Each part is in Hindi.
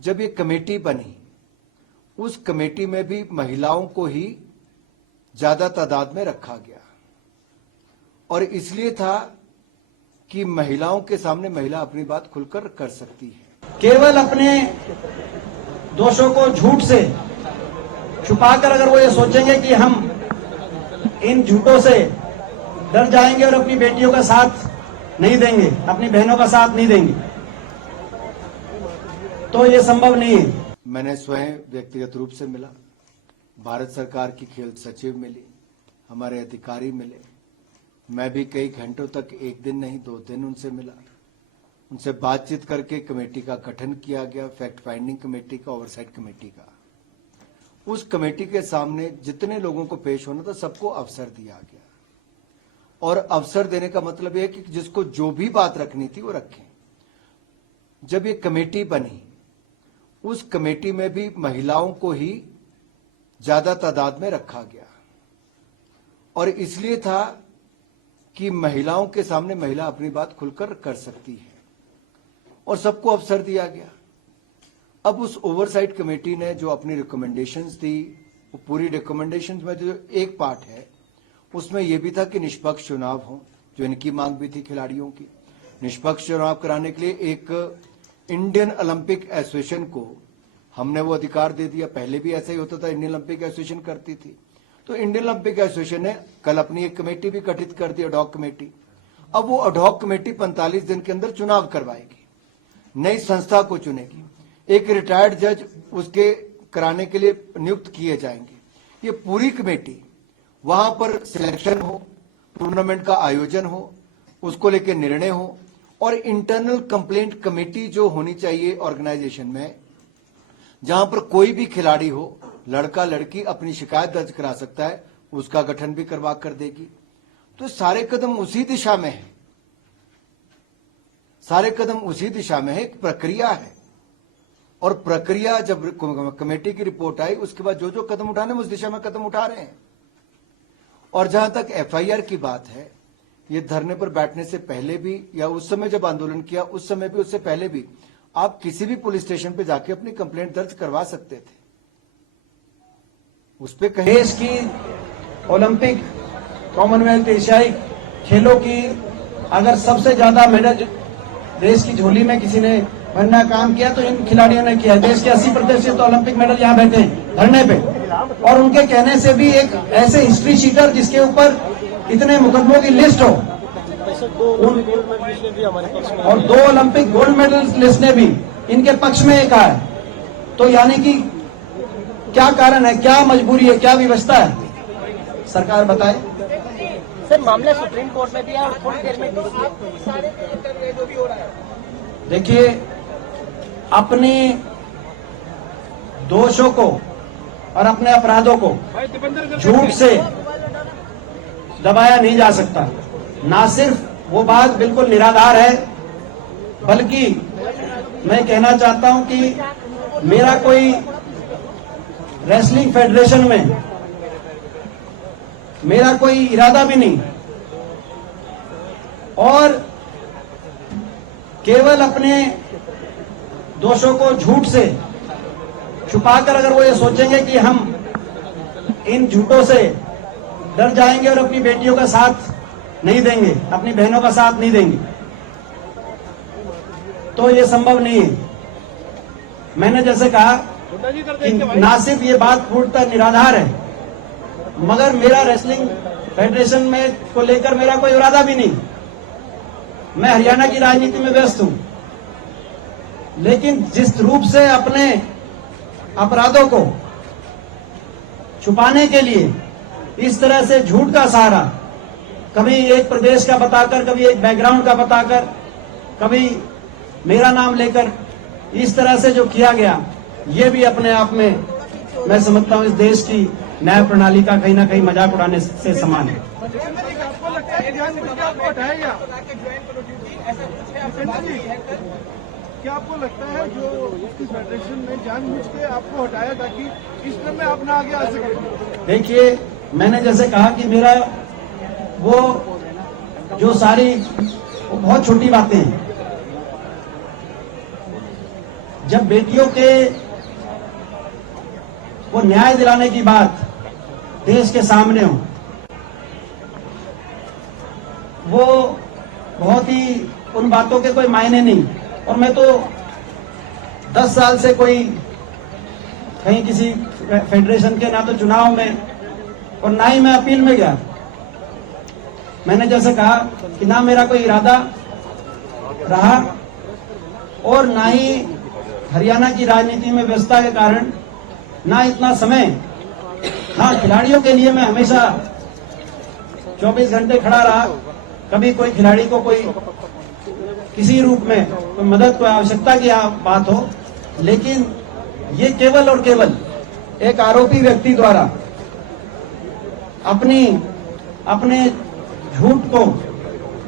जब ये कमेटी बनी, उस कमेटी में भी महिलाओं को ही ज्यादा तादाद में रखा गया और इसलिए था कि महिलाओं के सामने महिला अपनी बात खुलकर कर सकती है। केवल अपने दोषों को झूठ से छुपाकर अगर वो ये सोचेंगे कि हम इन झूठों से डर जाएंगे और अपनी बेटियों का साथ नहीं देंगे, अपनी बहनों का साथ नहीं देंगे, तो ये संभव नहीं है। मैंने स्वयं व्यक्तिगत रूप से मिला, भारत सरकार की खेल सचिव मिली, हमारे अधिकारी मिले, मैं भी कई घंटों तक, एक दिन नहीं 2 दिन उनसे मिला, उनसे बातचीत करके कमेटी का गठन किया गया, फैक्ट फाइंडिंग कमेटी का, ओवरसाइट कमेटी का। उस कमेटी के सामने जितने लोगों को पेश होना था सबको अवसर दिया गया और अवसर देने का मतलब यह है कि जिसको जो भी बात रखनी थी वो रखें। जब ये कमेटी बनी, उस कमेटी में भी महिलाओं को ही ज्यादा तादाद में रखा गया और इसलिए था कि महिलाओं के सामने महिला अपनी बात खुलकर कर सकती है और सबको अवसर दिया गया। अब उस ओवरसाइट कमेटी ने जो अपनी रिकमेंडेशंस दी, वो पूरी रिकमेंडेशंस में जो एक पार्ट है उसमें यह भी था कि निष्पक्ष चुनाव हो, जो इनकी मांग भी थी खिलाड़ियों की। निष्पक्ष चुनाव कराने के लिए एक इंडियन ओलंपिक एसोसिएशन को हमने वो अधिकार दे दिया। पहले भी ऐसा ही होता था, इंडियन ओलंपिक एसोसिएशन करती थी। तो इंडियन ओलंपिक एसोसिएशन ने कल अपनी एक कमेटी भी गठित कर दी, अडॉक कमेटी। अब वो अडॉक कमेटी 45 दिन के अंदर चुनाव करवाएगी, नई संस्था को चुनेगी, एक रिटायर्ड जज उसके कराने के लिए नियुक्त किए जाएंगे। ये पूरी कमेटी वहां पर सिलेक्शन हो, टूर्नामेंट का आयोजन हो, उसको लेकर निर्णय हो और इंटरनल कंप्लेंट कमेटी जो होनी चाहिए ऑर्गेनाइजेशन में, जहां पर कोई भी खिलाड़ी हो, लड़का लड़की अपनी शिकायत दर्ज करा सकता है, उसका गठन भी करवा कर देगी। तो सारे कदम उसी दिशा में है, सारे कदम उसी दिशा में है। एक प्रक्रिया है और प्रक्रिया जब कमेटी की रिपोर्ट आई उसके बाद जो जो कदम उठाने उस दिशा में कदम उठा रहे हैं। और जहां तक एफआईआर की बात है, ये धरने पर बैठने से पहले भी या उस समय जब आंदोलन किया उस समय भी, उससे पहले भी आप किसी भी पुलिस स्टेशन पे जाके अपनी कंप्लेंट दर्ज करवा सकते थे। उस पे कहीं देश की ओलंपिक, कॉमनवेल्थ, एशियाई खेलों की अगर सबसे ज्यादा मेडल देश की झोली में किसी ने भरना काम किया तो इन खिलाड़ियों ने किया। देश के 80% ओलंपिक मेडल यहाँ बैठे हैं धरने पे, और उनके कहने से भी एक ऐसे हिस्ट्री शीटर जिसके ऊपर इतने मुकदमों की लिस्ट हो, और 2 ओलंपिक गोल्ड मेडल लिस्ट ने भी इनके पक्ष में एक है। तो यानी कि क्या कारण है, क्या मजबूरी है, क्या व्यवस्था है, सरकार बताए। सर, मामला सुप्रीम कोर्ट में भी है और थोड़ी देर में देखिए, अपने दोषों को और अपने अपराधों को झूठ से दबाया नहीं जा सकता। ना सिर्फ वो बात बिल्कुल निराधार है, बल्कि मैं कहना चाहता हूं कि मेरा कोई रेसलिंग फेडरेशन में मेरा कोई इरादा भी नहीं, और केवल अपने दोषों को झूठ से छुपाकर अगर वो ये सोचेंगे कि हम इन झूठों से डर जाएंगे और अपनी बेटियों का साथ नहीं देंगे, अपनी बहनों का साथ नहीं देंगे, तो ये संभव नहीं है। मैंने जैसे कहा कि ना सिर्फ ये बात पूर्णतः निराधार है, मगर मेरा रेसलिंग फेडरेशन में को लेकर मेरा कोई इरादा भी नहीं। मैं हरियाणा की राजनीति में व्यस्त हूं, लेकिन जिस रूप से अपने अपराधों को छुपाने के लिए इस तरह से झूठ का सहारा, कभी एक प्रदेश का बताकर, कभी एक बैकग्राउंड का बताकर, कभी मेरा नाम लेकर इस तरह से जो किया गया, ये भी अपने आप में मैं समझता हूं इस देश की न्याय प्रणाली का कहीं ना कहीं मजाक उड़ाने से समान है। क्या आपको लगता है जो उसकी फेडरेशन ने जानबूझ के आपको हटाया ताकि इस तरह में आप ना आगे आ सके? देखिए, मैंने जैसे कहा कि मेरा वो जो सारी वो बहुत छोटी बातें हैं, जब बेटियों के को न्याय दिलाने की बात देश के सामने हो, वो बहुत ही उन बातों के कोई मायने नहीं। और मैं तो 10 साल से कोई कहीं किसी फेडरेशन के ना तो चुनाव में और ना ही मैं अपील में गया। मैंने जैसे कहा कि ना मेरा कोई इरादा रहा और ना ही हरियाणा की राजनीति में व्यस्तता के कारण ना इतना समय। हाँ, खिलाड़ियों के लिए मैं हमेशा 24 घंटे खड़ा रहा। कभी कोई खिलाड़ी को कोई किसी रूप में कोई मदद, कोई आवश्यकता की बात हो, लेकिन ये केवल और केवल एक आरोपी व्यक्ति द्वारा अपने झूठ को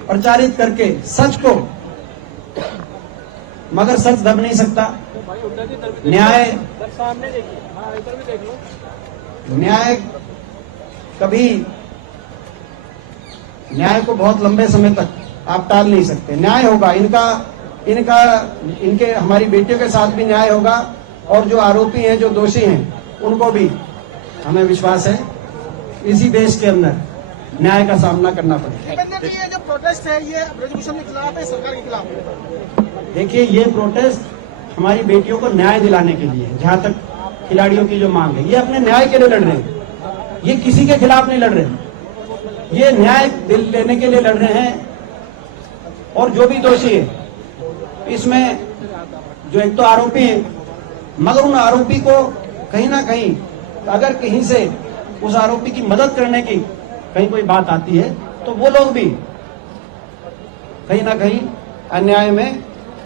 प्रचारित करके सच को, मगर सच दब नहीं सकता। न्याय कभी, न्याय को बहुत लंबे समय तक आप टाल नहीं सकते। न्याय होगा, इनके हमारी बेटियों के साथ भी न्याय होगा और जो आरोपी हैं, जो दोषी हैं, उनको भी हमें विश्वास है इसी देश के अंदर न्याय का सामना करना पड़ेगा। ये जो प्रोटेस्ट है ये रेजोल्यूशन के खिलाफ है, सरकार के खिलाफ है। देखिए, ये प्रोटेस्ट हमारी बेटियों को न्याय दिलाने के लिए, जहां तक खिलाड़ियों की जो मांग है, ये अपने न्याय के लिए लड़ रहे हैं। ये किसी के खिलाफ नहीं लड़ रहे हैं, ये न्याय लेने के लिए लड़ रहे हैं। और जो भी दोषी है इसमें, जो एक तो आरोपी है, मगर उन आरोपी को कहीं ना कहीं अगर कहीं से उस आरोपी की मदद करने की कहीं कोई बात आती है तो वो लोग भी कहीं ना कहीं अन्याय में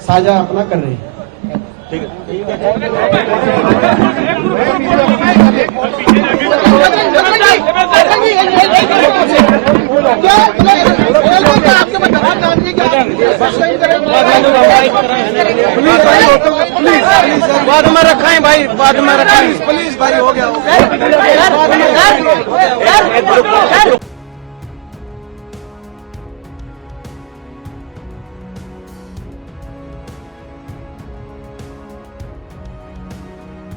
साझा अपना कर रहे हैं। बाद में रखाएं भाई, बाद में रखाएं, प्लीज भाई, हो गया।